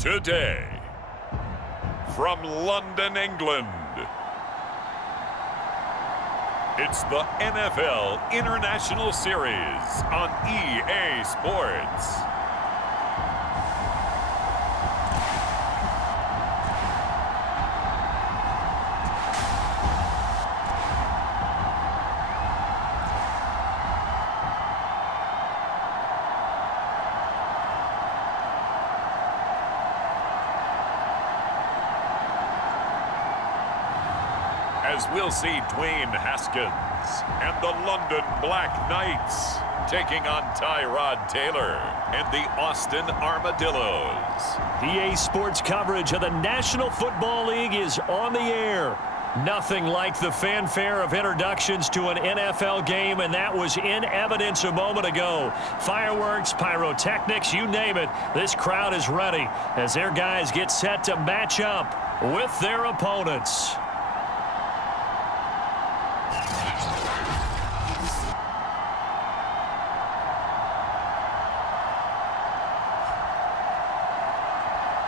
Today, from London, England, it's the NFL International Series on EA Sports. As we'll see Dwayne Haskins and the London Black Knights taking on Tyrod Taylor and the Austin Armadillos. EA Sports coverage of the National Football League is on the air. Nothing like the fanfare of introductions to an NFL game, and that was in evidence a moment ago. Fireworks, pyrotechnics, you name it. This crowd is ready as their guys get set to match up with their opponents.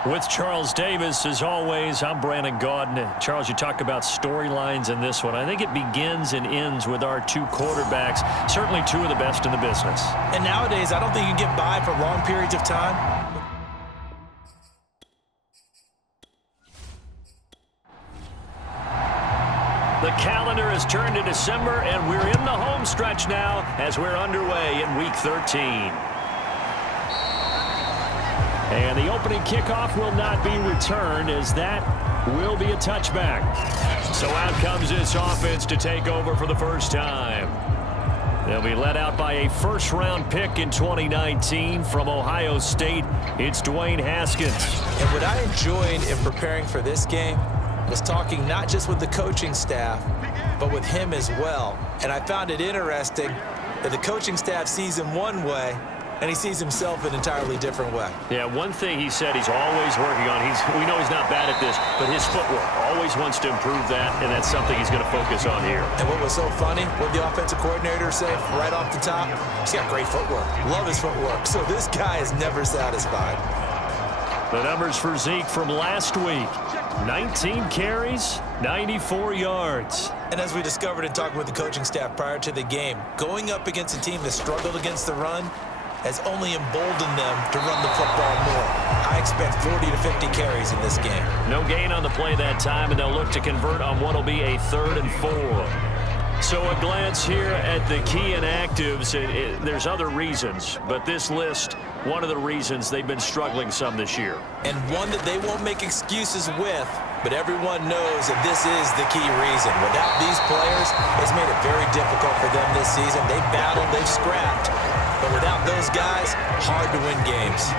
With Charles Davis, as always, I'm Brandon Gaudin. Charles, you talk about storylines in this one. I think it begins and ends with our two quarterbacks, certainly two of the best in the business. And nowadays, I don't think you can get by for long periods of time. The calendar has turned to December, and we're in the home stretch now as we're underway in Week 13. And the opening kickoff will not be returned, as that will be a touchback. So out comes this offense to take over for the first time. They'll be led out by a first-round pick in 2019 from Ohio State. It's Dwayne Haskins. And what I enjoyed in preparing for this game was talking not just with the coaching staff, but with him as well. And I found it interesting that the coaching staff sees him one way, and he sees himself an entirely different way. Yeah, one thing he said he's always working on, we know he's not bad at this, but his footwork, always wants to improve that, and that's something he's going to focus on here. And what was so funny, what the offensive coordinator said right off the top, he's got great footwork. Love his footwork. So this guy is never satisfied. The numbers for Zeke from last week: 19 carries, 94 yards. And as we discovered in talking with the coaching staff prior to the game, going up against a team that struggled against the run has only emboldened them to run the football more. I expect 40 to 50 carries in this game. No gain on the play that time, and they'll look to convert on what will be a 3rd and 4. So a glance here at the key inactives. There's other reasons, but this list, one of the reasons they've been struggling some this year. And one that they won't make excuses with, but everyone knows that this is the key reason. Without these players, it's made it very difficult for them this season. They've battled, they've scrapped. But without those guys, hard to win games.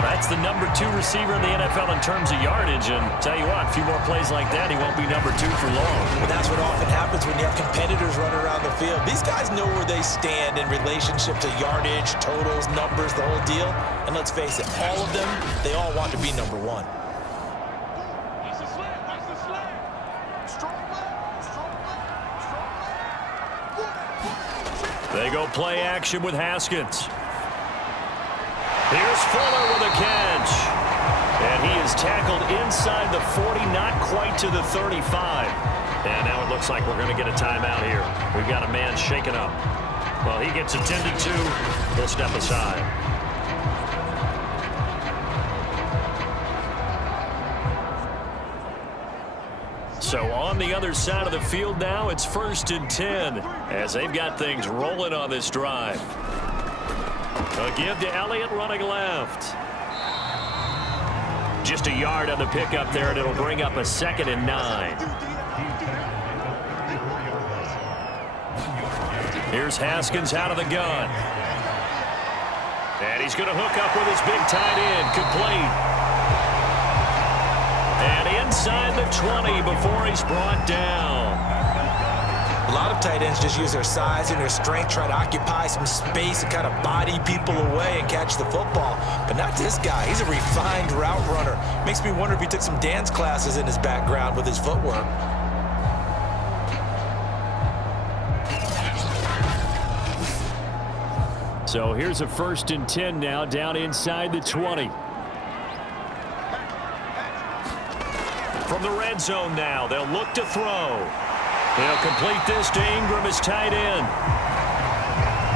That's the number 2 receiver in the NFL in terms of yardage. And tell you what, a few more plays like that, he won't be number 2 for long. But that's what often happens when you have competitors running around the field. These guys know where they stand in relationship to yardage, totals, numbers, the whole deal. And let's face it, all of them, they all want to be number 1. They go play action with Haskins. Here's Fuller with a catch. And he is tackled inside the 40, not quite to the 35. And now it looks like we're going to get a timeout here. We've got a man shaken up. Well, he gets attended to. He'll step aside. So on the other side of the field now, it's 1st and 10 as they've got things rolling on this drive. A give to Elliott running left. Just a yard on the pickup there, and it'll bring up a 2nd and 9. Here's Haskins out of the gun. And he's going to hook up with his big tight end, complete. And inside the 20 before he's brought down. A lot of tight ends just use their size and their strength, try to occupy some space and kind of body people away and catch the football. But not this guy. He's a refined route runner. Makes me wonder if he took some dance classes in his background with his footwork. So here's a 1st and 10 now, down inside the 20. From the red zone now, they'll look to throw. He'll complete this to Ingram as tight end.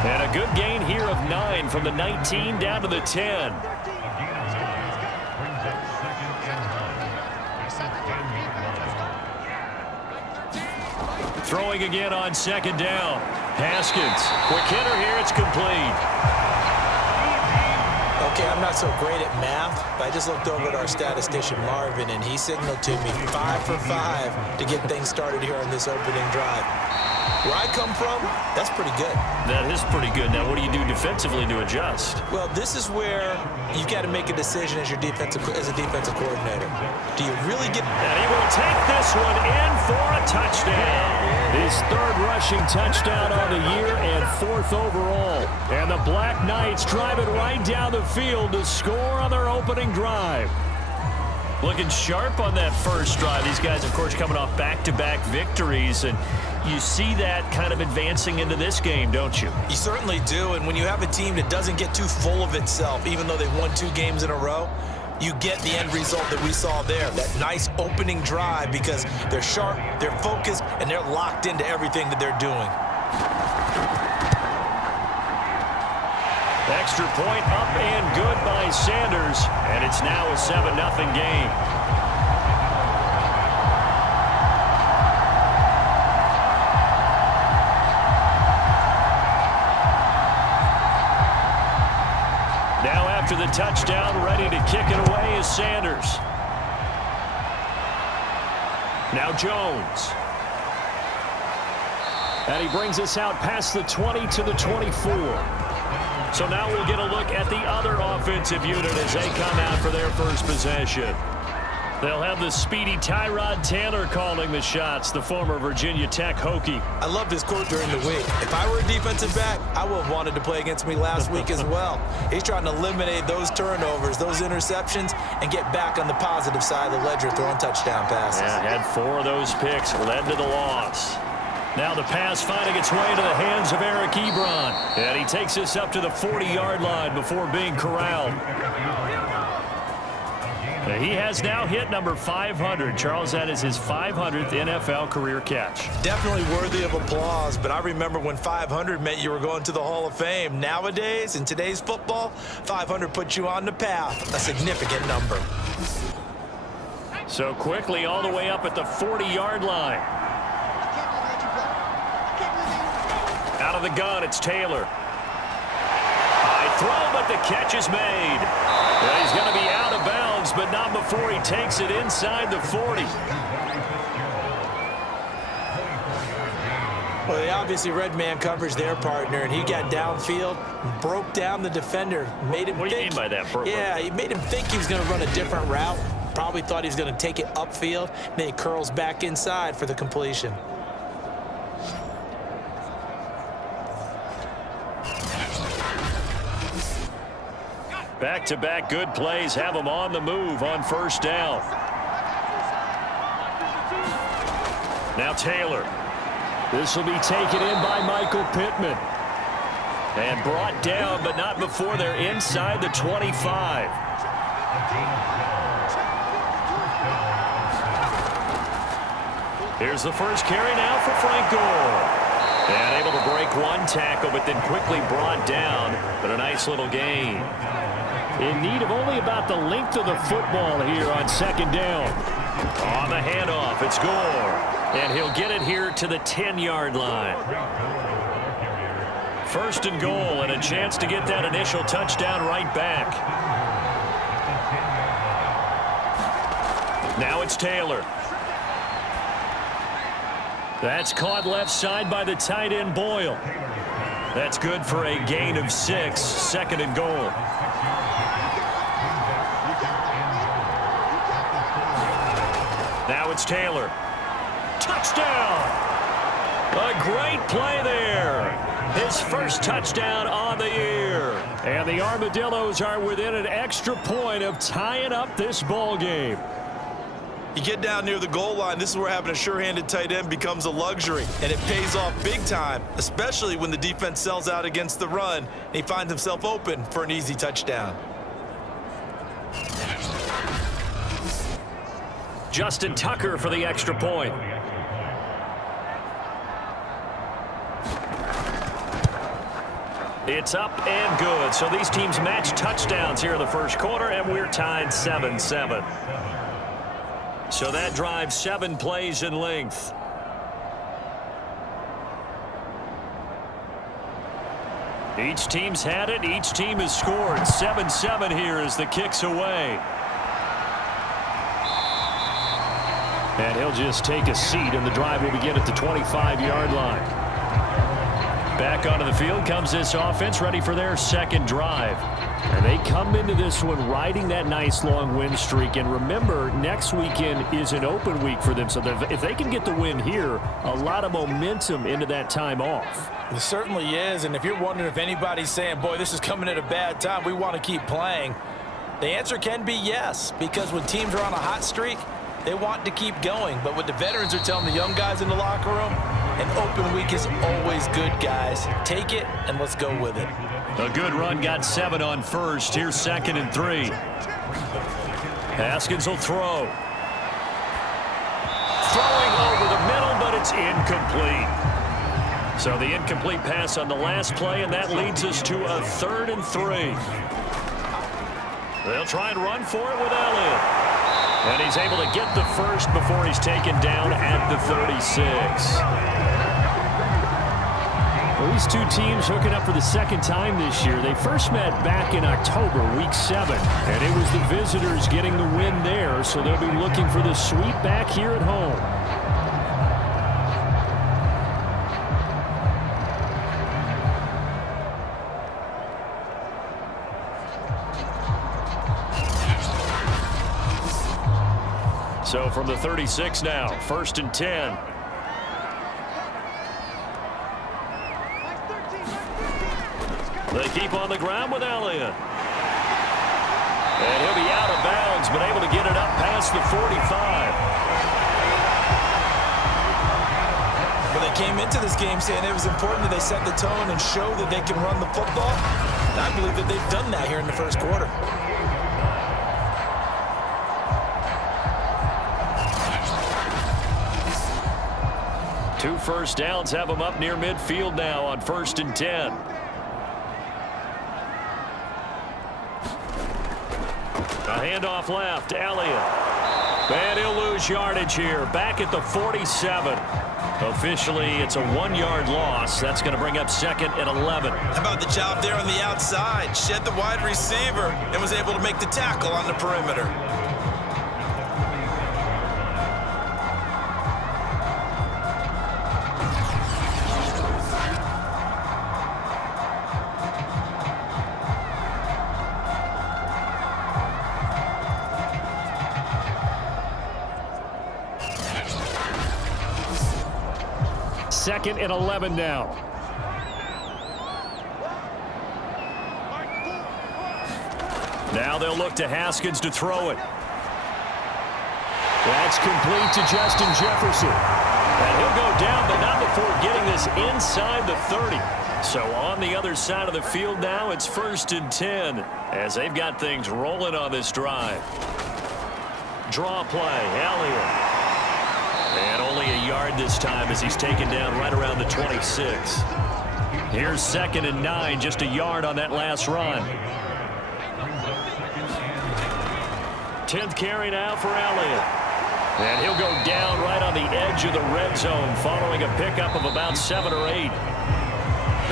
And a good gain here of 9 from the 19 down to the 10. Throwing again on second down. Haskins, quick hitter here, it's complete. Okay, I'm not so great at math, but I just looked over at our statistician, Marvin, and he signaled to me 5 for 5 to get things started here on this opening drive. Where I come from, that's pretty good. That is pretty good. Now, what do you do defensively to adjust? Well, this is where you've got to make a decision as a defensive coordinator. Do you really get... And he will take this one in for a touchdown. His third rushing touchdown on the year and 4th overall. And the Black Knights driving right down the field to score on their opening drive. Looking sharp on that first drive. These guys, of course, coming off back-to-back victories, and you see that kind of advancing into this game, don't you? You certainly do, and when you have a team that doesn't get too full of itself, even though they've won 2 games in a row, you get the end result that we saw there, that nice opening drive, because they're sharp, they're focused, and they're locked into everything that they're doing. Extra point up and good by Sanders, and it's now a 7-0 game. Now after the touchdown, ready to kick it away is Sanders. Now Jones. And he brings us out past the 20 to the 24. So now we'll get a look at the other offensive unit as they come out for their first possession. They'll have the speedy Tyrod Taylor calling the shots, the former Virginia Tech Hokie. I loved his quote during the week. If I were a defensive back, I would have wanted to play against me last week as well. He's trying to eliminate those turnovers, those interceptions, and get back on the positive side of the ledger throwing touchdown passes. Yeah, had 4 of those picks, led to the loss. Now the pass finding its way to the hands of Eric Ebron. And he takes us up to the 40-yard line before being corralled. He has now hit number 500. Charles, that is his 500th NFL career catch. Definitely worthy of applause, but I remember when 500 meant you were going to the Hall of Fame. Nowadays, in today's football, 500 puts you on the path, a significant number. So quickly all the way up at the 40-yard line. Out of the gun, it's Taylor. High throw, but the catch is made. Well, he's going to be out of bounds, but not before he takes it inside the 40. Well, they obviously read man coverage their partner, and he got downfield, broke down the defender, made him What do you mean by that? Yeah, he made him think he was going to run a different route. Probably thought he was going to take it upfield, then he curls back inside for the completion. Back-to-back good plays have him on the move on first down. Now Taylor. This will be taken in by Michael Pittman. And brought down, but not before they're inside the 25. Here's the first carry now for Frank Gore. And able to break one tackle, but then quickly brought down. But a nice little gain. In need of only about the length of the football here on second down. On the handoff, it's Gore. And he'll get it here to the 10-yard line. First and goal, and a chance to get that initial touchdown right back. Now it's Taylor. That's caught left side by the tight end Boyle. That's good for a gain of 6, second and goal. Now it's Taylor. Touchdown! A great play there. His first touchdown on the year. And the Armadillos are within an extra point of tying up this ball game. You get down near the goal line, this is where having a sure-handed tight end becomes a luxury, and it pays off big time, especially when the defense sells out against the run, and he finds himself open for an easy touchdown. Justin Tucker for the extra point. It's up and good. So these teams match touchdowns here in the first quarter, and we're tied 7-7. So that drive 7 plays in length. Each team's had it. Each team has scored. 7-7 here as the kick's away. And he'll just take a seat, and the drive will begin at the 25-yard line. Back onto the field comes this offense, ready for their second drive. And they come into this one riding that nice long win streak. And remember, next weekend is an open week for them. So if they can get the win here, a lot of momentum into that time off. It certainly is. And if you're wondering if anybody's saying, boy, this is coming at a bad time, we want to keep playing, the answer can be yes. Because when teams are on a hot streak, they want to keep going. But what the veterans are telling the young guys in the locker room, an open week is always good, guys. Take it, and let's go with it. A good run, got 7 on first. Here's 2nd and 3. Haskins will throw. Throwing over the middle, but it's incomplete. So the incomplete pass on the last play, and that leads us to a 3rd and 3. They'll try and run for it with Elliott. And he's able to get the first before he's taken down at the 36. Well, these two teams hooking up for the second time this year. They first met back in October, week 7. And it was the visitors getting the win there, so they'll be looking for the sweep back here at home. So from the 36 now, 1st and 10. They keep on the ground with Elliott. And he'll be out of bounds, but able to get it up past the 45. Well, they came into this game saying it was important that they set the tone and show that they can run the football. And I believe that they've done that here in the first quarter. Two first downs have them up near midfield now on 1st and 10. A handoff left, Elliott. And he'll lose yardage here, back at the 47. Officially, it's a 1-yard loss. That's going to bring up 2nd and 11. How about the job there on the outside? Shed the wide receiver and was able to make the tackle on the perimeter. Second and 11 now. Now they'll look to Haskins to throw it. That's complete to Justin Jefferson. And he'll go down, but not before getting this inside the 30. So on the other side of the field now, it's 1st and 10 as they've got things rolling on this drive. Draw play, Elliott. And only a yard this time as he's taken down right around the 26. Here's 2nd and 9, just a yard on that last run. 10th carry now for Elliott. And he'll go down right on the edge of the red zone following a pickup of about 7 or 8.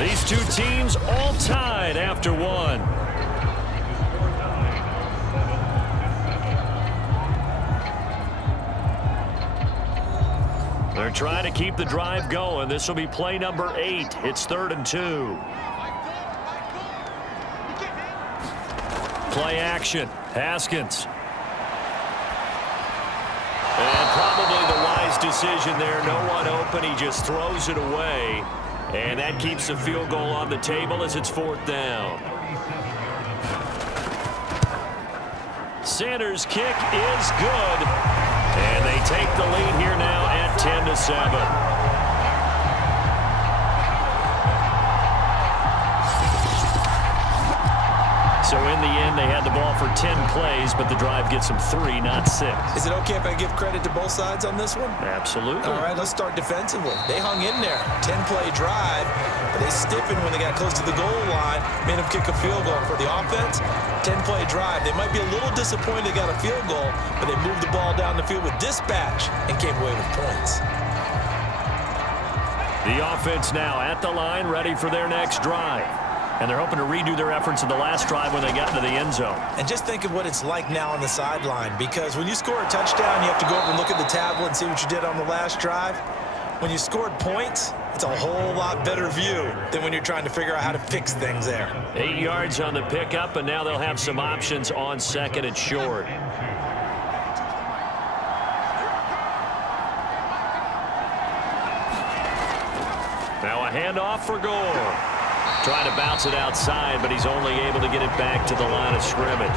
These two teams all tied after 1. They're trying to keep the drive going. This will be play number 8. It's 3rd and 2. Play action. Haskins. And probably the wise decision there. No one open. He just throws it away. And that keeps the field goal on the table as it's 4th down. Sanders' kick is good. And they take the lead here now at 10-7. So in the end, they had the ball for 10 plays, but the drive gets them 3, not 6. Is it okay if I give credit to both sides on this one? Absolutely. All right, let's start defensively. They hung in there. 10-play drive, but they stiffened when they got close to the goal line, made them kick a field goal. For the offense, 10-play drive. They might be a little disappointed they got a field goal, but they moved the ball down the field with dispatch and came away with points. The offense now at the line, ready for their next drive. And they're hoping to redo their efforts in the last drive when they got into the end zone. And just think of what it's like now on the sideline, because when you score a touchdown, you have to go over and look at the tablet and see what you did on the last drive. When you scored points, it's a whole lot better view than when you're trying to figure out how to fix things there. 8 yards on the pickup, and now they'll have some options on second and short. Now a handoff for Gore. Trying to bounce it outside, but he's only able to get it back to the line of scrimmage.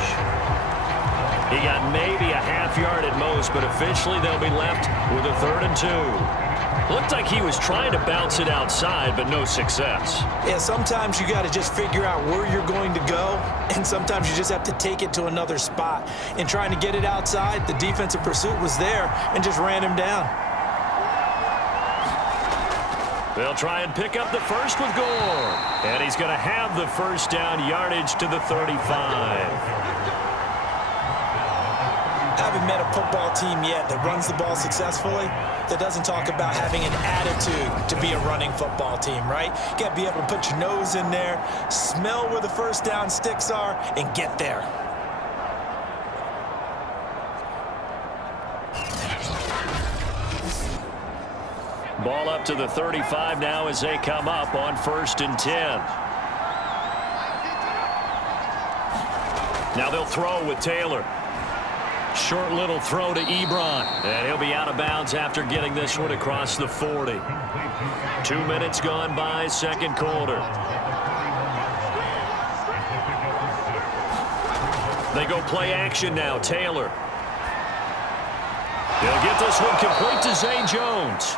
He got maybe a half yard at most, but officially they'll be left with a 3rd and 2. Looked like he was trying to bounce it outside, but no success. Yeah, sometimes you got to just figure out where you're going to go, and sometimes you just have to take it to another spot. In trying to get it outside, the defensive pursuit was there and just ran him down. They'll try and pick up the first with Gore. And he's going to have the first down, yardage to the 35. I haven't met a football team yet that runs the ball successfully that doesn't talk about having an attitude to be a running football team, right? You got to be able to put your nose in there, smell where the first down sticks are, and get there. Ball up to the 35 now as they come up on 1st and 10. Now they'll throw with Taylor. Short little throw to Ebron. And he'll be out of bounds after getting this one across the 40. 2 minutes gone by, second quarter. They go play action now, Taylor. He'll get this one complete to Zay Jones.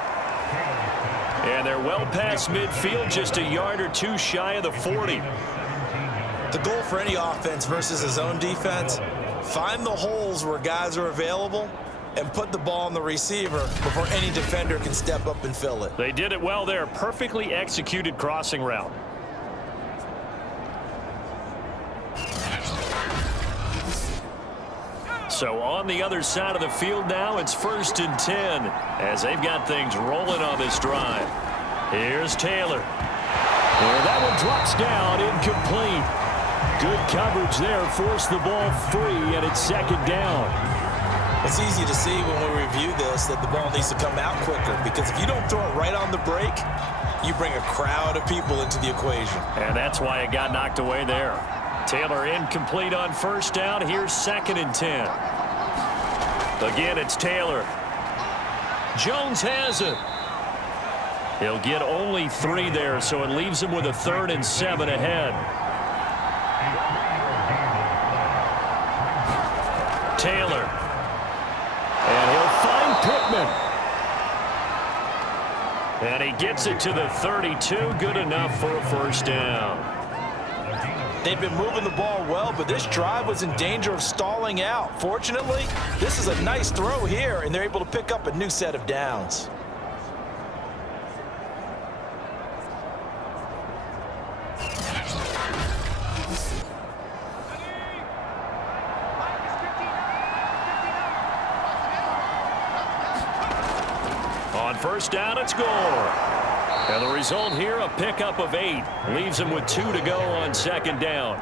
And they're well past midfield, just a yard or two shy of the 40. The goal for any offense versus a zone defense, find the holes where guys are available and put the ball on the receiver before any defender can step up and fill it. They did it well there. Perfectly executed crossing route. So on the other side of the field now, it's 1st and 10 as they've got things rolling on this drive. Here's Taylor. And that one drops down, incomplete. Good coverage there, forced the ball free, and it's 2nd down. It's easy to see when we review this that the ball needs to come out quicker, because if you don't throw it right on the break, you bring a crowd of people into the equation. And that's why it got knocked away there. Taylor incomplete on 1st down. Here's 2nd and 10. Again, it's Taylor. Jones has it. He'll get only 3 there, so it leaves him with a 3rd and 7 ahead. Taylor. And he'll find Pittman. And he gets it to the 32. Good enough for a 1st down. They've been moving the ball well, but this drive was in danger of stalling out. Fortunately, this is a nice throw here, and they're able to pick up a new set of downs. On 1st down, it's Gore. And the result here, a pickup of 8. Leaves him with 2 to go on 2nd down.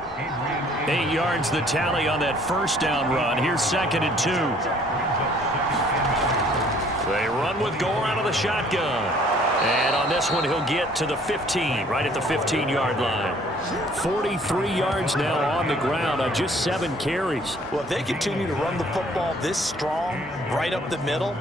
8 yards the tally on that 1st down run. Here's 2nd and 2. They run with Gore out of the shotgun. And on this one, he'll get to the 15, right at the 15-yard line. 43 yards now on the ground on just 7 carries. Well, if they continue to run the football this strong, right up the middle,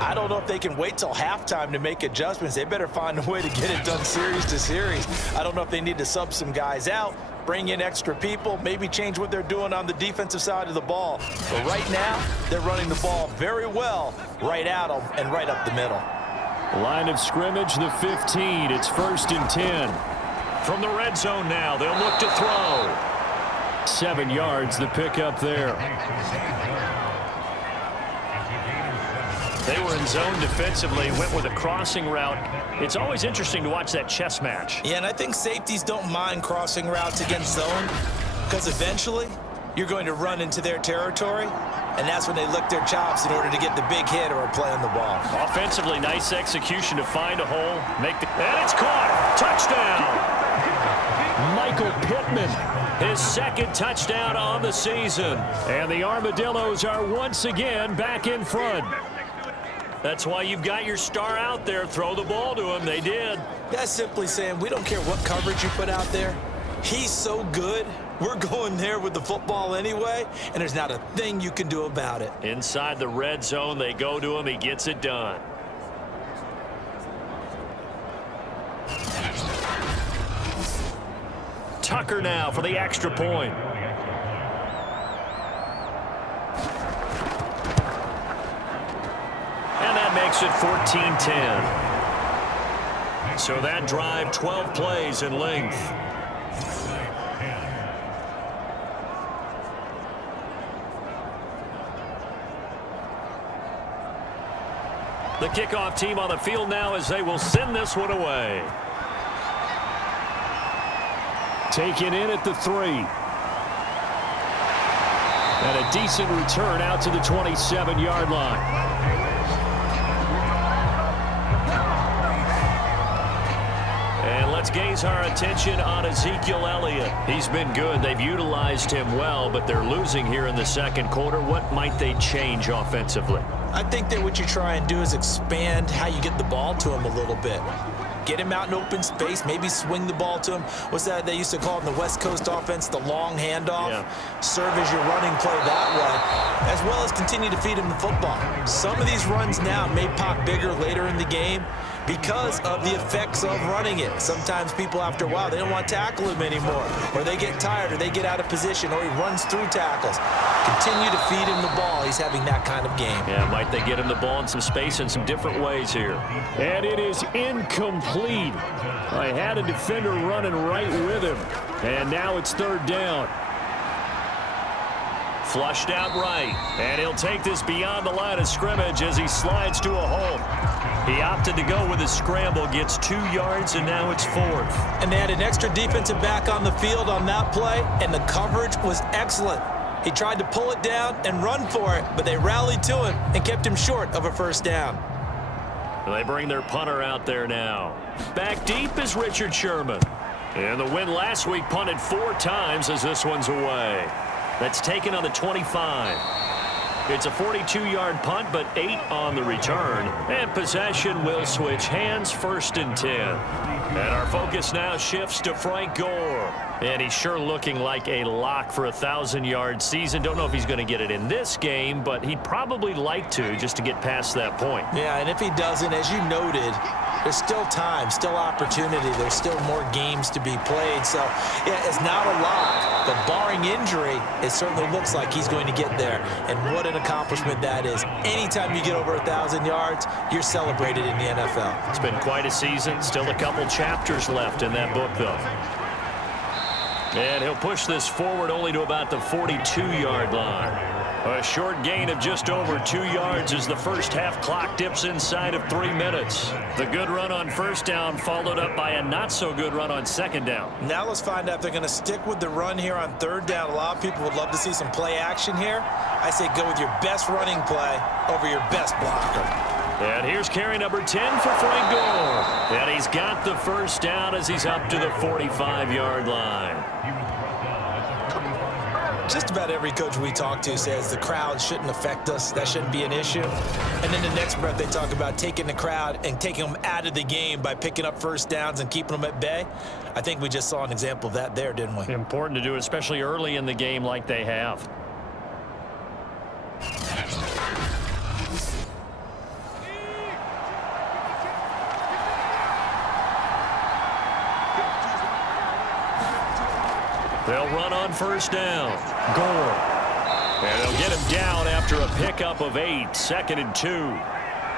I don't know if they can wait till halftime to make adjustments. They better find a way to get it done series to series. I don't know if they need to sub some guys out, bring in extra people, maybe change what they're doing on the defensive side of the ball. But right now, they're running the ball very well right at them and right up the middle. Line of scrimmage, the 15. It's 1st and 10. From the red zone now, they'll look to throw. 7 yards, the pickup there. They were in zone defensively, went with a crossing route. It's always interesting to watch that chess match. Yeah, and I think safeties don't mind crossing routes against zone because eventually you're going to run into their territory, and that's when they lick their chops in order to get the big hit or a play on the ball. Offensively, nice execution to find a hole. And it's caught. Touchdown. Michael Pittman, his second touchdown on the season. And the Armadillos are once again back in front. That's why you've got your star out there. Throw the ball to him. They did. That's simply saying we don't care what coverage you put out there. He's so good. We're going there with the football anyway, and there's not a thing you can do about it. Inside the red zone, they go to him. He gets it done. Tucker now for the extra point. And that makes it 14-10. So that drive, 12 plays in length. The kickoff team on the field now as they will send this one away. Taken in at the 3. And a decent return out to the 27-yard line. And let's gaze our attention on Ezekiel Elliott. He's been good. They've utilized him well, but they're losing here in the second quarter. What might they change offensively? I think that what you try and do is expand how you get the ball to him a little bit. Get him out in open space, maybe swing the ball to him. What's that they used to call in the West Coast offense, the long handoff? Yeah. Serve as your running play that way, as well as continue to feed him the football. Some of these runs now may pop bigger later in the game because of the effects of running it. Sometimes people, after a while, they don't want to tackle him anymore, or they get tired, or they get out of position, or he runs through tackles. Continue to feed him the ball. He's having that kind of game. Yeah, might they get him the ball in some space in some different ways here. And it is incomplete. I had a defender running right with him. And now it's third down. Flushed out right. And he'll take this beyond the line of scrimmage as he slides to a hole. He opted to go with a scramble, gets 2 yards, and now it's 4th. And they had an extra defensive back on the field on that play, and the coverage was excellent. He tried to pull it down and run for it, but they rallied to him and kept him short of a first down. They bring their punter out there now. Back deep is Richard Sherman. And the win last week punted 4 times as this one's away. That's taken on the 25. It's a 42-yard punt, but 8 on the return. And possession will switch hands, 1st and 10. And our focus now shifts to Frank Gore. And he's sure looking like a lock for a 1,000-yard season. Don't know if he's going to get it in this game, but he'd probably like to just to get past that point. Yeah, and if he doesn't, as you noted, there's still time, still opportunity. There's still more games to be played. So, yeah, it's not a lock, but barring injury, it certainly looks like he's going to get there. And what an accomplishment that is. Anytime you get over 1,000 yards, you're celebrated in the NFL. It's been quite a season. Still a couple chapters left in that book, though. And he'll push this forward only to about the 42-yard line. A short gain of just over 2 yards as the first half clock dips inside of 3 minutes. The good run on first down followed up by a not-so-good run on second down. Now let's find out if they're going to stick with the run here on third down. A lot of people would love to see some play action here. I say go with your best running play over your best blocker. And here's carry number 10 for Frank Gore. And he's got the first down as he's up to the 45-yard line. Just about every coach we talk to says the crowd shouldn't affect us. That shouldn't be an issue. And then the next breath they talk about taking the crowd and taking them out of the game by picking up first downs and keeping them at bay. I think we just saw an example of that there, didn't we? Important to do, especially early in the game like they have. They'll run on first down. Gore. And they'll get him down after a pickup of 8. 2nd and 2.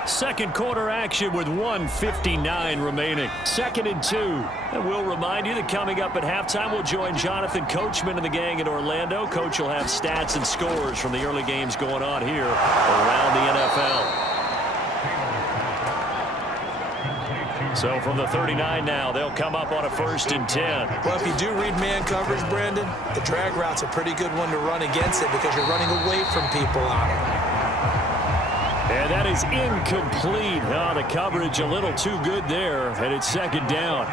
Second quarter action with 1:59 remaining. 2nd and 2. And we'll remind you that coming up at halftime, we'll join Jonathan Coachman and the gang in Orlando. Coach will have stats and scores from the early games going on here around the NFL. So from the 39 now, they'll come up on a 1st and 10. Well, if you do read man coverage, Brandon, the drag route's a pretty good one to run against it because you're running away from people on it. And that is incomplete. Oh, the coverage a little too good there, and it's 2nd down.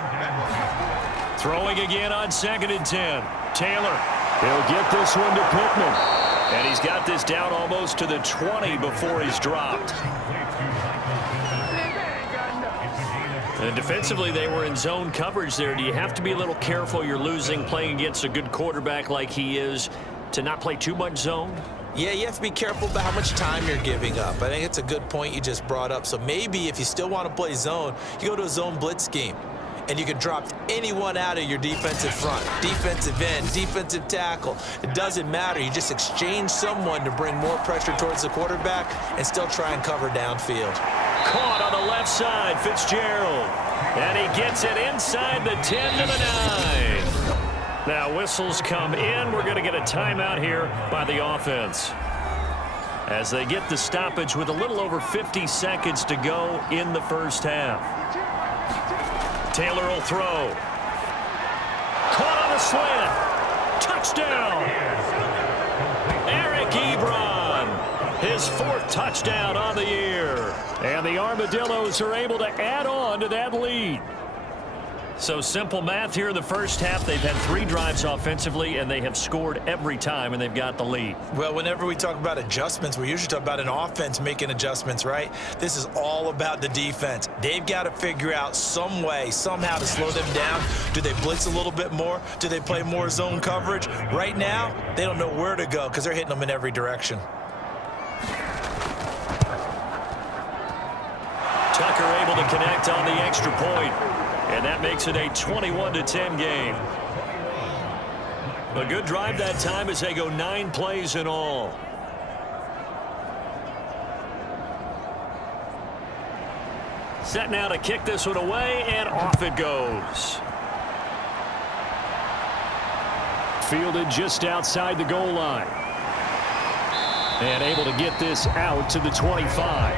Throwing again on 2nd and 10. Taylor, he'll get this one to Pittman. And he's got this down almost to the 20 before he's dropped. And defensively, they were in zone coverage there. Do you have to be a little careful? You're losing playing against a good quarterback like he is to not play too much zone? Yeah, you have to be careful about how much time you're giving up. I think it's a good point you just brought up. So maybe if you still want to play zone, you go to a zone blitz scheme. And you can drop anyone out of your defensive front. Defensive end, defensive tackle. It doesn't matter. You just exchange someone to bring more pressure towards the quarterback and still try and cover downfield. Caught on the left side, Fitzgerald. And he gets it inside the 10 to the 9. Now whistles come in. We're going to get a timeout here by the offense as they get the stoppage with a little over 50 seconds to go in the first half. Taylor will throw. Caught on the slant. Touchdown. Eric Ebron. His 4th touchdown on the year. And the Armadillos are able to add on to that lead. So simple math here in the first half. They've had 3 drives offensively, and they have scored every time, and they've got the lead. Well, whenever we talk about adjustments, we usually talk about an offense making adjustments, right? This is all about the defense. They've got to figure out some way, somehow to slow them down. Do they blitz a little bit more? Do they play more zone coverage? Right now, they don't know where to go because they're hitting them in every direction. Tucker able to connect on the extra point. And that makes it a 21-10 game. A good drive that time as they go 9 plays in all. Set now to kick this one away, and off it goes. Fielded just outside the goal line. And able to get this out to the 25.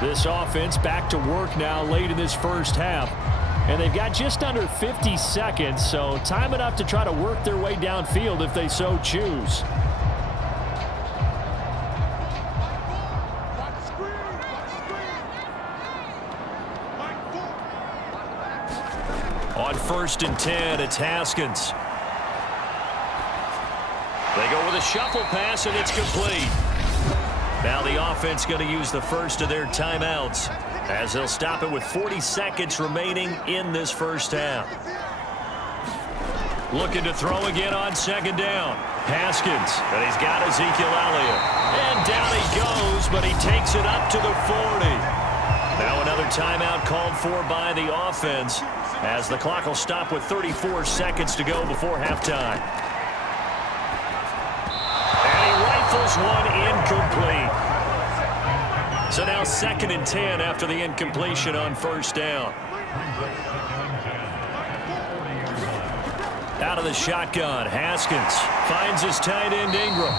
This offense back to work now late in this first half. And they've got just under 50 seconds, so time enough to try to work their way downfield if they so choose. On 1st and 10, it's Haskins. They go with a shuffle pass, and it's complete. Now the offense going to use the first of their timeouts as they'll stop it with 40 seconds remaining in this first half. Looking to throw again on 2nd down. Haskins, and he's got Ezekiel Elliott. And down he goes, but he takes it up to the 40. Now another timeout called for by the offense as the clock will stop with 34 seconds to go before halftime. Rifles one incomplete. So now 2nd and 10 after the incompletion on 1st down. Out of the shotgun, Haskins finds his tight end Ingram.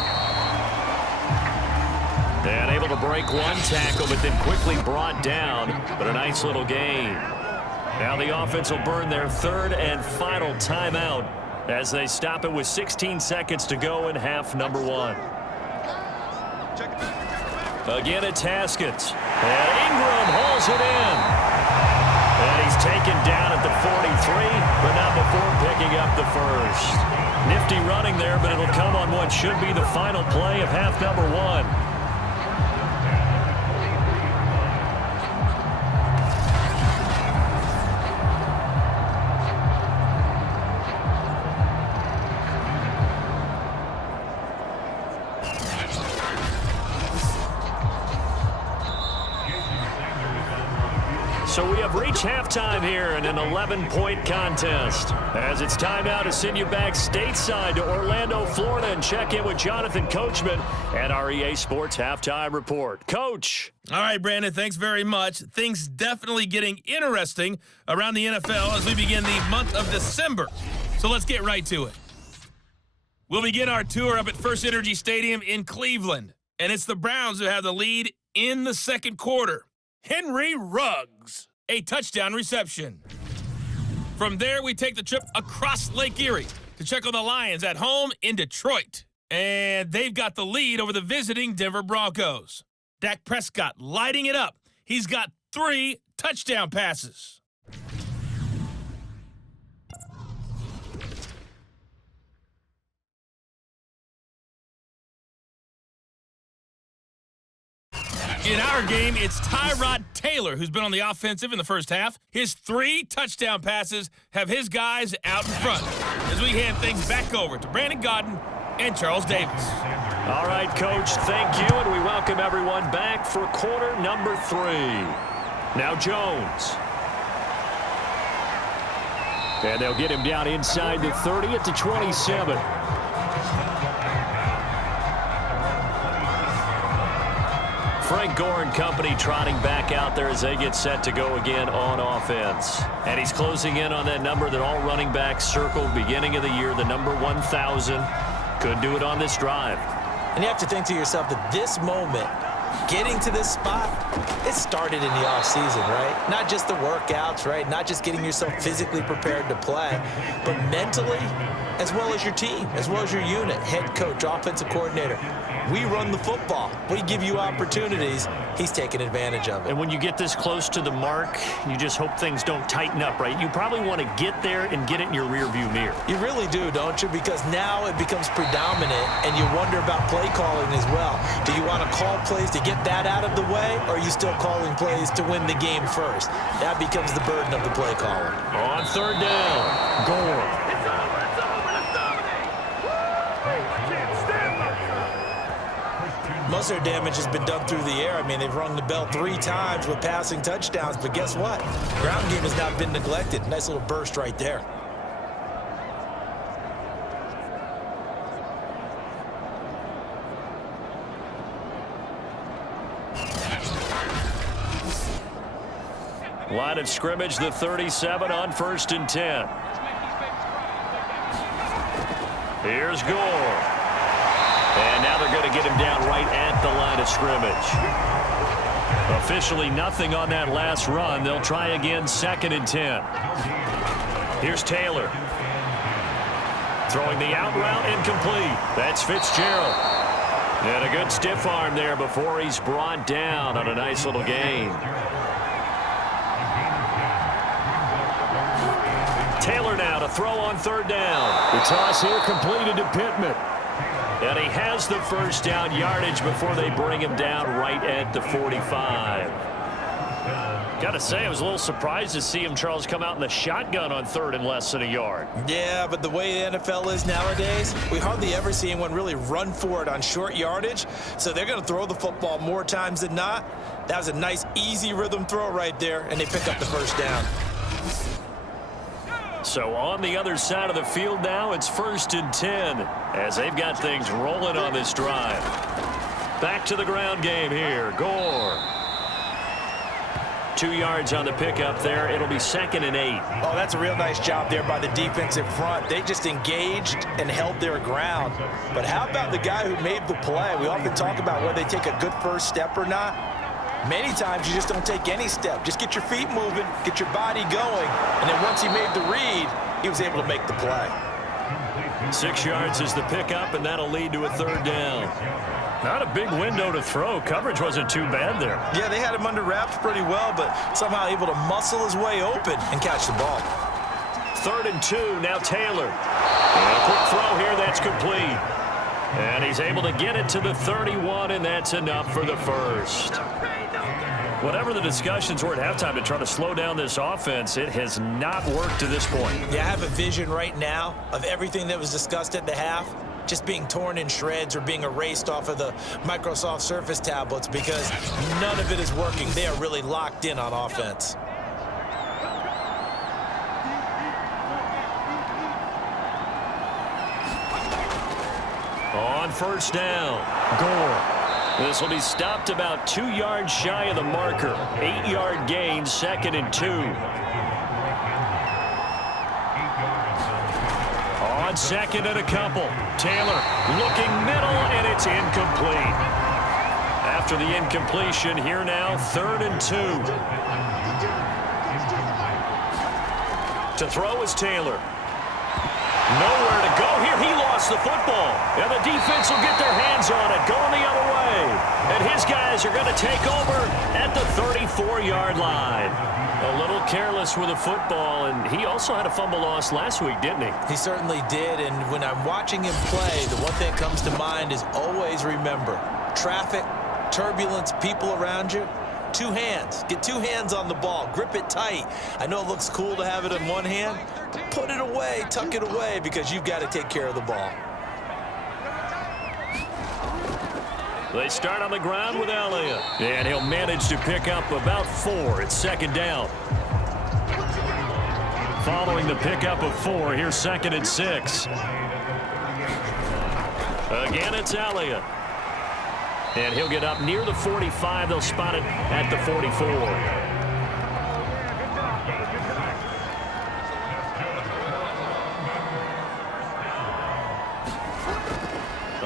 And able to break one tackle, but then quickly brought down. But a nice little gain. Now the offense will burn their 3rd and final timeout as they stop it with 16 seconds to go in half number 1. Again, it's Haskins. And Ingram hauls it in. And he's taken down at the 43, but not before picking up the 1st. Nifty running there, but it'll come on what should be the final play of half number 1. So we have reached halftime here in an 11-point contest. As it's time now to send you back stateside to Orlando, Florida, and check in with Jonathan Coachman and our EA Sports Halftime Report. Coach. All right, Brandon, thanks very much. Things definitely getting interesting around the NFL as we begin the month of December. So let's get right to it. We'll begin our tour up at First Energy Stadium in Cleveland. And it's the Browns who have the lead in the second quarter. Henry Ruggs, a touchdown reception. From there, we take the trip across Lake Erie to check on the Lions at home in Detroit. And they've got the lead over the visiting Denver Broncos. Dak Prescott lighting it up. He's got 3 touchdown passes. In our game, it's Tyrod Taylor who's been on the offensive in the first half. His 3 touchdown passes have his guys out in front as we hand things back over to Brandon Godden and Charles Davis. All right, Coach, thank you, and we welcome everyone back for quarter number 3. Now Jones. And they'll get him down inside the 30 at the 27. Frank Gore and company trotting back out there as they get set to go again on offense. And he's closing in on that number that all running backs circled beginning of the year, the number 1,000. Could do it on this drive. And you have to think to yourself that this moment, getting to this spot, it started in the offseason, right? Not just the workouts, right? Not just getting yourself physically prepared to play, but mentally, as well as your team, as well as your unit, head coach, offensive coordinator. We run the football. We give you opportunities. He's taking advantage of it. And when you get this close to the mark, you just hope things don't tighten up, right? You probably want to get there and get it in your rearview mirror. You really do, don't you? Because now it becomes predominant, and you wonder about play calling as well. Do you want to call plays to get that out of the way, or are you still calling plays to win the game first? That becomes the burden of the play caller. On third down, Gore. Most of their damage has been done through the air. I mean, they've rung the bell 3 times with passing touchdowns, but guess what? Ground game has not been neglected. Nice little burst right there. Line of scrimmage, the 37 on 1st and 10. Here's Gore. And now they're going to get him down right at the line of scrimmage. Officially nothing on that last run. They'll try again 2nd and 10. Here's Taylor. Throwing the out route incomplete. That's Fitzgerald. And a good stiff arm there before he's brought down on a nice little gain. Taylor now to throw on 3rd down. The toss here completed to Pittman. And he has the first down yardage before they bring him down right at the 45. Got to say, I was a little surprised to see him, Charles, come out in the shotgun on 3rd and less than a yard. Yeah, but the way the NFL is nowadays, we hardly ever see anyone really run for it on short yardage. So they're going to throw the football more times than not. That was a nice, easy rhythm throw right there, and they pick up the first down. So on the other side of the field now, it's 1st and 10 as they've got things rolling on this drive. Back to the ground game here. Gore. 2 yards on the pickup there. It'll be 2nd and 8. Oh, that's a real nice job there by the defensive front. They just engaged and held their ground. But how about the guy who made the play? We often talk about whether they take a good first step or not. Many times you just don't take any step. Just get your feet moving, get your body going, and then once he made the read, he was able to make the play. 6 yards is the pickup, and that'll lead to a 3rd down. Not a big window to throw. Coverage wasn't too bad there. Yeah, they had him under wraps pretty well, but somehow able to muscle his way open and catch the ball. 3rd and 2, now Taylor. And a quick throw here, that's complete. And he's able to get it to the 31, and that's enough for the first. Whatever the discussions were at halftime to try to slow down this offense, it has not worked to this point. Yeah, I have a vision right now of everything that was discussed at the half just being torn in shreds or being erased off of the Microsoft Surface tablets because none of it is working. They are really locked in on offense. On first down, Gore. This will be stopped about 2 yards shy of the marker. 8-yard gain, 2nd and 2. On 2nd and a couple. Taylor looking middle, and it's incomplete. After the incompletion, here now, 3rd and 2. To throw is Taylor. Nowhere to go here. He lost the football. And the defense will get their hands on it, going the other way. And his guys are going to take over at the 34-yard line. A little careless with the football, and he also had a fumble loss last week, didn't he? He certainly did, and when I'm watching him play, the one thing that comes to mind is always remember, traffic, turbulence, people around you, 2 hands. Get 2 hands on the ball. Grip it tight. I know it looks cool to have it in one hand. Put it away, tuck it away, because you've got to take care of the ball. They start on the ground with Elliott. And he'll manage to pick up about 4. It's 2nd down. Following the pickup of 4, here's 2nd and 6. Again, it's Elliott. And he'll get up near the 45. They'll spot it at the 44.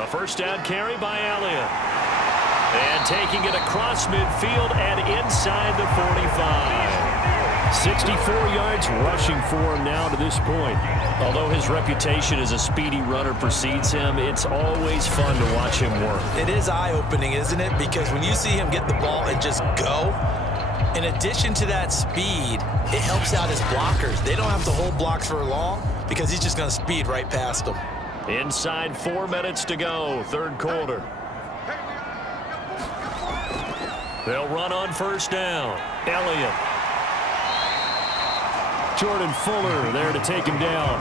A first down carry by Elliott. And taking it across midfield and inside the 45. 64 yards rushing for him now to this point. Although his reputation as a speedy runner precedes him, it's always fun to watch him work. It is eye-opening, isn't it? Because when you see him get the ball and just go, in addition to that speed, it helps out his blockers. They don't have to hold blocks for long because he's just going to speed right past them. Inside 4 minutes to go, 3rd quarter. They'll run on first down. Elliott. Jordan Fuller there to take him down.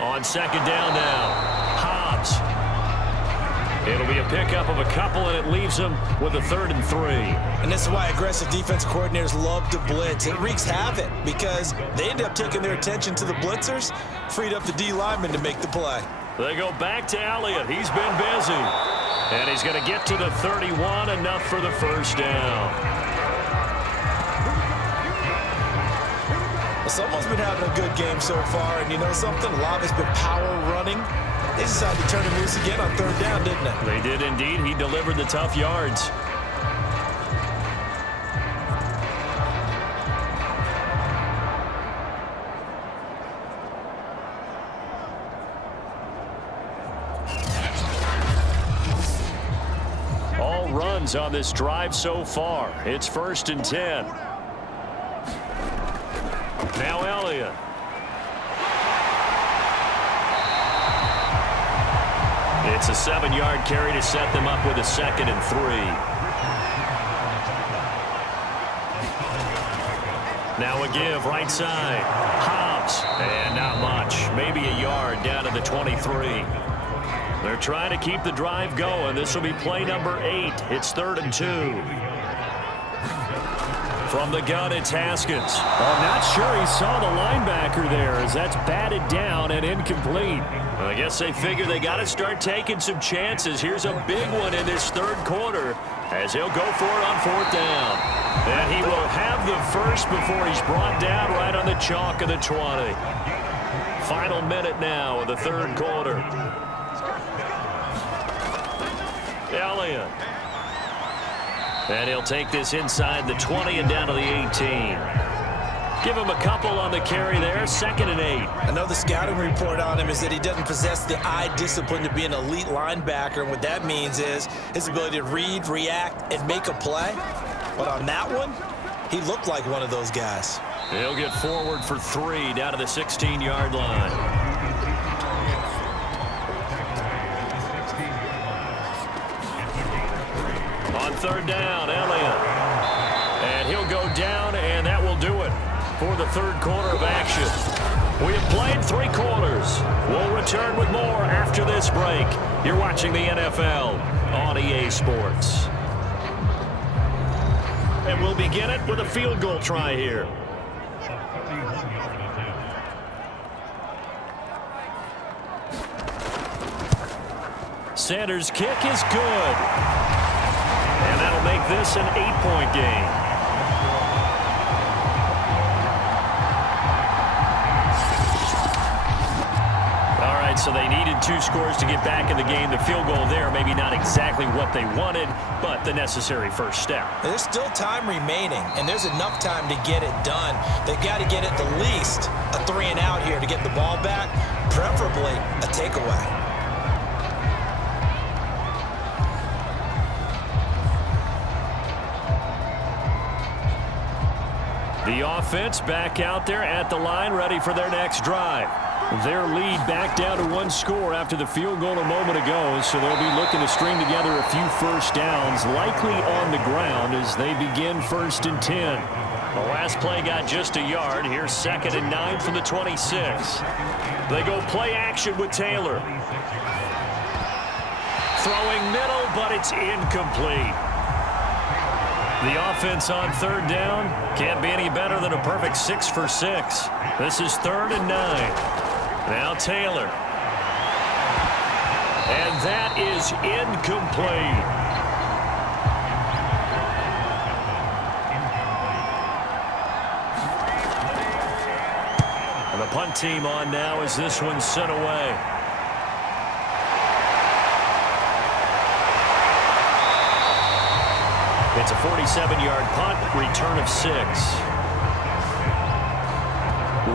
On 2nd down now, Hobbs. It'll be a pickup of a couple, and it leaves him with a 3rd and 3. And this is why aggressive defense coordinators love to blitz. It wreaks havoc because they end up taking their attention to the blitzers, freed up the D lineman to make the play. They go back to Elliott. He's been busy. And he's going to get to the 31, enough for the first down. Well, someone's been having a good game so far, and you know something? A lot has been power running. They decided to turn him loose again on 3rd down, didn't they? They did indeed. He delivered the tough yards. All runs on this drive so far. It's 1st and 10. Now Elliott. It's a 7-yard carry to set them up with a 2nd and 3. Now a give right side. Hobbs. And not much. Maybe a yard down to the 23. They're trying to keep the drive going. This will be play number 8. It's 3rd and 2. From the gun, it's Haskins. I'm not sure he saw the linebacker there as that's batted down and incomplete. I guess they figure they got to start taking some chances. Here's a big one in this 3rd quarter as he'll go for it on 4th down. And he will have the first before he's brought down right on the chalk of the 20. Final minute now of the 3rd quarter. Elliott. And he'll take this inside the 20 and down to the 18. Give him a couple on the carry there, 2nd and 8. I know the scouting report on him is that he doesn't possess the eye discipline to be an elite linebacker. And what that means is his ability to read, react, and make a play. But on that one, he looked like one of those guys. He'll get forward for 3 down to the 16-yard line. On 3rd down, Elliott. And he'll go down, and that will do it for the 3rd quarter of action. We have played 3 quarters. We'll return with more after this break. You're watching the NFL on EA Sports. and we'll begin it with a field goal try here. Sanders' kick is good. And that'll make this an 8-point game. All right, so they needed 2 scores to get back in the game. The field goal there, maybe not exactly what they wanted, but the necessary first step. There's still time remaining, and there's enough time to get it done. They've got to get at the least a 3-and-out here to get the ball back, preferably a takeaway. The offense back out there at the line, ready for their next drive. Their lead back down to 1 score after the field goal a moment ago, so they'll be looking to string together a few first downs, likely on the ground as they begin 1st and 10. The last play got just a yard. Here's 2nd and 9 from the 26. They go play action with Taylor. Throwing middle, but it's incomplete. The offense on 3rd down can't be any better than a perfect 6 for 6. This is 3rd and 9. Now Taylor. And that is incomplete. And the punt team on now as this one's sent away. It's a 47-yard punt, return of 6.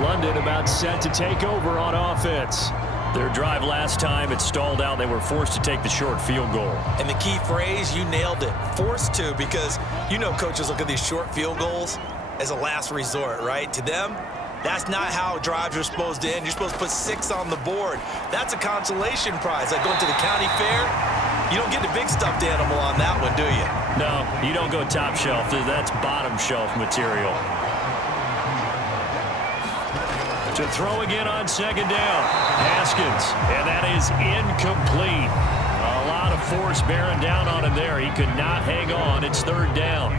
London about set to take over on offense. Their drive last time, it stalled out. They were forced to take the short field goal. And the key phrase, you nailed it, forced to, because you know coaches look at these short field goals as a last resort, right? To them, that's not how drives are supposed to end. You're supposed to put 6 on the board. That's a consolation prize. Like going to the county fair, you don't get the big stuffed animal on that one, do you? No, you don't go top shelf. That's bottom shelf material. To throw again on 2nd down. Haskins, and that is incomplete. A lot of force bearing down on him there. He could not hang on. It's 3rd down.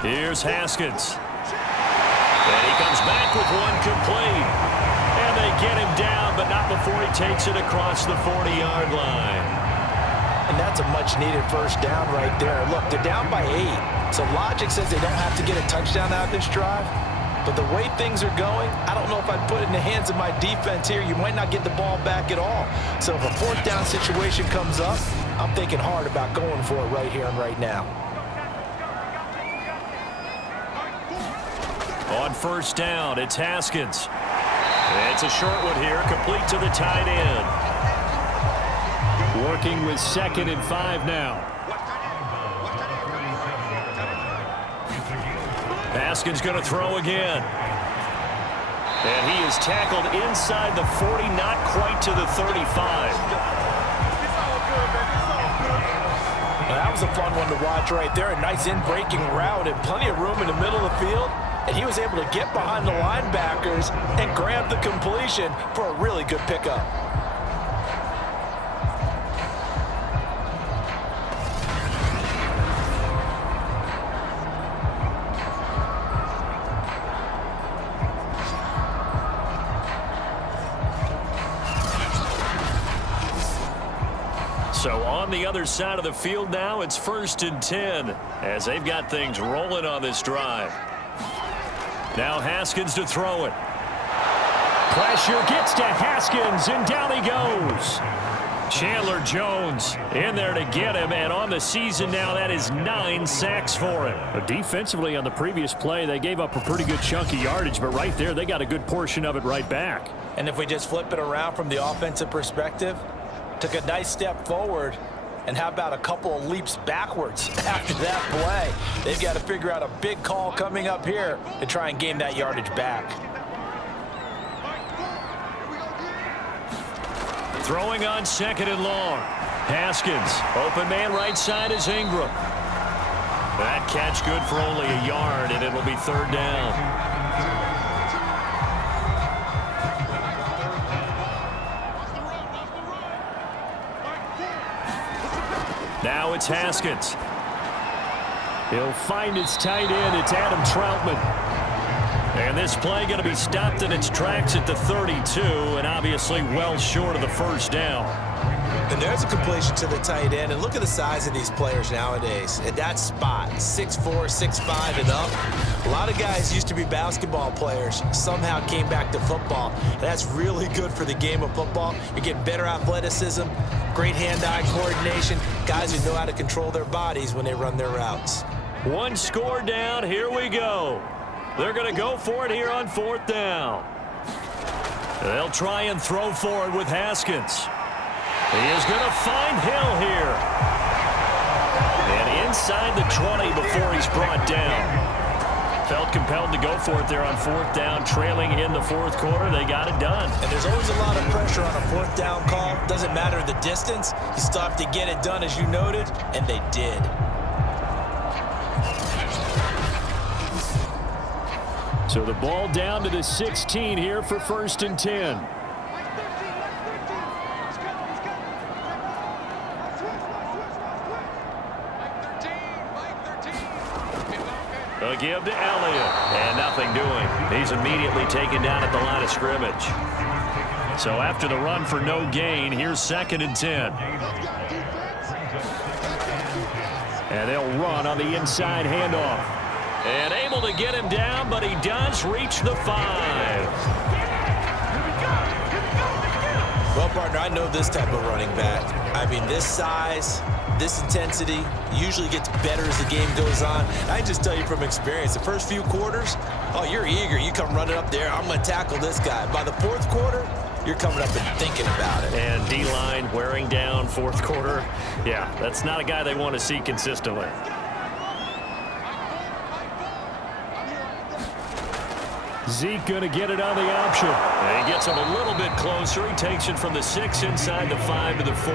Here's Haskins. And he comes back with 1 complete. And they get him down, but not before he takes it across the 40-yard line. And that's a much-needed first down right there. Look, they're down by 8. So logic says they don't have to get a touchdown out of this drive. But the way things are going, I don't know if I'd put it in the hands of my defense here. You might not get the ball back at all. So if a 4th down situation comes up, I'm thinking hard about going for it right here and right now. On 1st down, it's Haskins. It's a short one here, complete to the tight end. Working with 2nd and 5 now. Haskins going to throw again. And he is tackled inside the 40, not quite to the 35. Well, that was a fun one to watch right there. A nice in-breaking route and plenty of room in the middle of the field. And he was able to get behind the linebackers and grab the completion for a really good pickup. So on the other side of the field now, it's 1st and 10 as they've got things rolling on this drive. Now Haskins to throw it. Pressure gets to Haskins, and down he goes. Chandler Jones in there to get him, and on the season now, that is 9 sacks for him. But defensively on the previous play, they gave up a pretty good chunk of yardage, but right there, they got a good portion of it right back. And if we just flip it around from the offensive perspective, took a nice step forward, and how about a couple of leaps backwards after that play? They've got to figure out a big call coming up here to try and gain that yardage back. Throwing on 2nd and long. Haskins, open man right side is Ingram. That catch good for only a yard, and it'll be 3rd down. Now it's Haskins. He'll find his tight end. It's Adam Troutman. And this play going to be stopped in its tracks at the 32, and obviously well short of the first down. And there's a completion to the tight end. And look at the size of these players nowadays. At that spot, 6'4", 6'5", and up. A lot of guys used to be basketball players, somehow came back to football. And that's really good for the game of football. You're getting better athleticism, great hand-eye coordination, guys who know how to control their bodies when they run their routes. One score down. Here we go. They're going to go for it here on 4th down. They'll try and throw for it with Haskins. He is going to find Hill here. And inside the 20 before he's brought down. Felt compelled to go for it there on 4th down, trailing in the 4th quarter. They got it done. And there's always a lot of pressure on a 4th down call. Doesn't matter the distance. You still have to get it done, as you noted, and they did. So the ball down to the 16 here for 1st and 10. A give to Elliott, and nothing doing. He's immediately taken down at the line of scrimmage. So after the run for no gain, here's 2nd and 10. And they'll run on the inside handoff. And able to get him down, but he does reach the 5. Well, partner, I know this type of running back. I mean, this size, this intensity usually gets better as the game goes on. I just tell you from experience, the first few quarters, oh, you're eager. You come running up there, I'm going to tackle this guy. By the 4th quarter, you're coming up and thinking about it. And D-line wearing down 4th quarter. Yeah, that's not a guy they want to see consistently. Zeke going to get it on the option. And he gets him a little bit closer. He takes it from the 6 inside the 5 to the 4.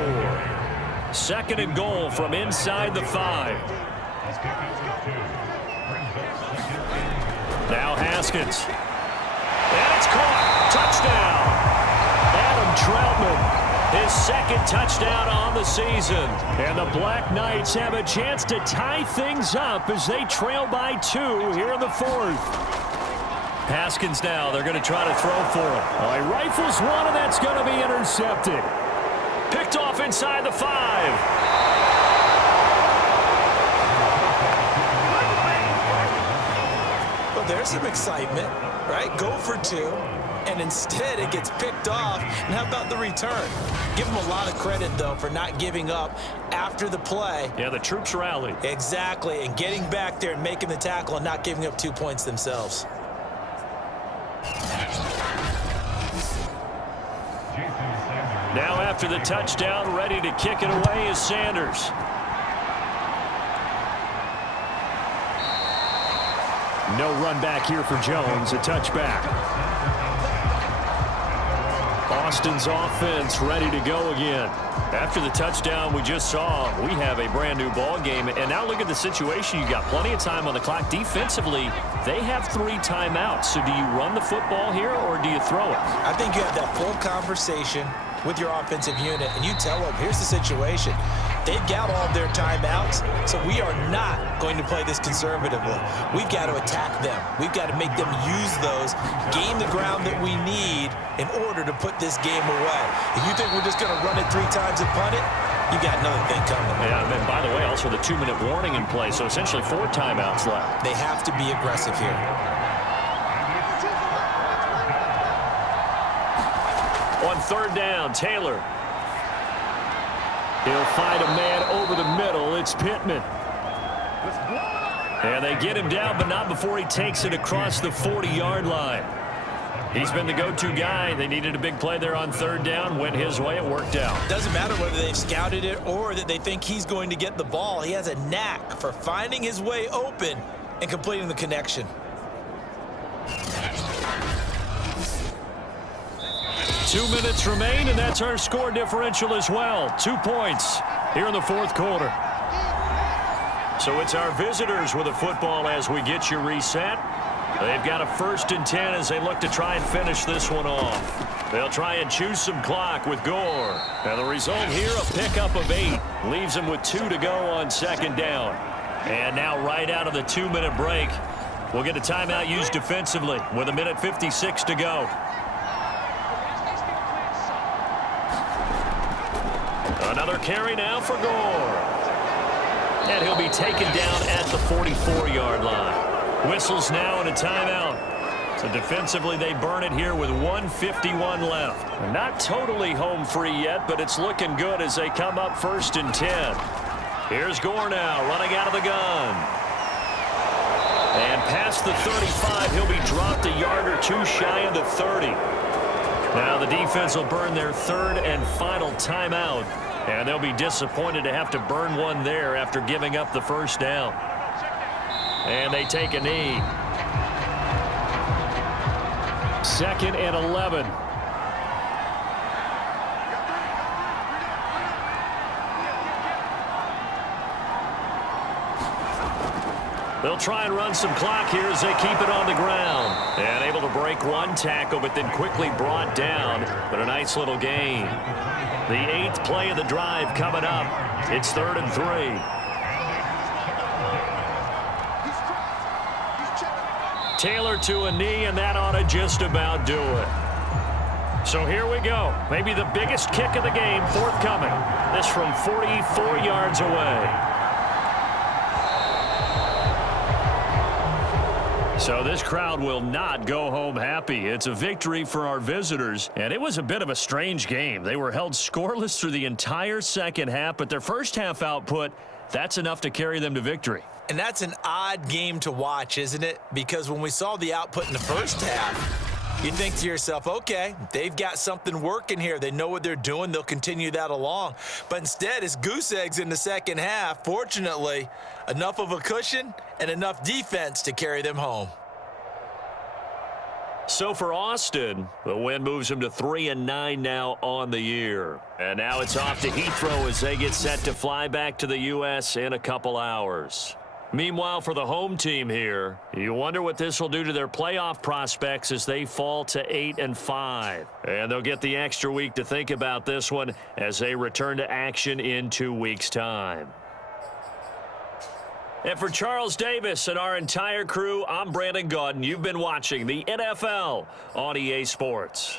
2nd and goal from inside the 5. Now Haskins. And it's caught. Touchdown. Adam Troutman. His 2nd touchdown on the season. And the Black Knights have a chance to tie things up as they trail by 2 here in the 4th. Haskins now, they're going to try to throw for him. He rifles one, and that's going to be intercepted. Picked off inside the 5. Well, there's some excitement, right? Go for 2, and instead it gets picked off. And how about the return? Give him a lot of credit, though, for not giving up after the play. Yeah, the troops rallied. Exactly, and getting back there and making the tackle and not giving up 2 points themselves. Now after the touchdown, ready to kick it away is Sanders. No run back here for Jones, a touchback. Austin's offense ready to go again. After the touchdown we just saw, we have a brand new ball game. And now look at the situation. You got plenty of time on the clock. Defensively, they have 3 timeouts. So do you run the football here or do you throw it? I think you have that full conversation with your offensive unit, and you tell them, here's the situation. They've got all of their timeouts, so we are not going to play this conservatively. We've got to attack them. We've got to make them use those, gain the ground that we need in order to put this game away. If you think we're just going to run it 3 times and punt it, you got another thing coming. Yeah, and then by the way, also the 2-minute warning in play, so essentially 4 timeouts left. They have to be aggressive here. On 3rd down, Taylor. He'll find a man over the middle. It's Pittman. And they get him down, but not before he takes it across the 40-yard line. He's been the go-to guy. They needed a big play there on 3rd down. Went his way. It worked out. Doesn't matter whether they've scouted it or that they think he's going to get the ball. He has a knack for finding his way open and completing the connection. 2 minutes remain, and that's our score differential as well. 2 points here in the 4th quarter. So it's our visitors with the football as we get you reset. They've got a 1st and 10 as they look to try and finish this one off. They'll try and choose some clock with Gore. And the result here, a pickup of 8. Leaves them with 2 to go on second down. And now right out of the 2-minute break, we'll get a timeout used defensively with 1:56 to go. Another carry now for Gore. And he'll be taken down at the 44-yard line. Whistles now and a timeout. So defensively, they burn it here with 1:51 left. Not totally home free yet, but it's looking good as they come up 1st and 10. Here's Gore now, running out of the gun. And past the 35, he'll be dropped a yard or 2 shy of the 30. Now the defense will burn their 3rd and final timeout. And they'll be disappointed to have to burn one there after giving up the 1st down. And they take a knee. 2nd and 11. They'll try and run some clock here as they keep it on the ground. And able to break one tackle, but then quickly brought down. But a nice little gain. The 8th play of the drive coming up. It's 3rd and 3. Taylor to a knee, and that ought to just about do it. So here we go. Maybe the biggest kick of the game forthcoming. This from 44 yards away. So this crowd will not go home happy. It's a victory for our visitors, and it was a bit of a strange game. They were held scoreless through the entire second half, but their first half output, that's enough to carry them to victory. And that's an odd game to watch, isn't it? Because when we saw the output in the first half, you think to yourself, okay, they've got something working here. They know what they're doing. They'll continue that along. But instead, it's goose eggs in the second half. Fortunately, enough of a cushion and enough defense to carry them home. So for Austin, the win moves them to 3-9 now on the year. And now it's off to Heathrow as they get set to fly back to the U.S. in a couple hours. Meanwhile, for the home team here, you wonder what this will do to their playoff prospects as they fall to 8-5. And they'll get the extra week to think about this one as they return to action in 2 weeks' time. And for Charles Davis and our entire crew, I'm Brandon Gaudin. You've been watching the NFL on EA Sports.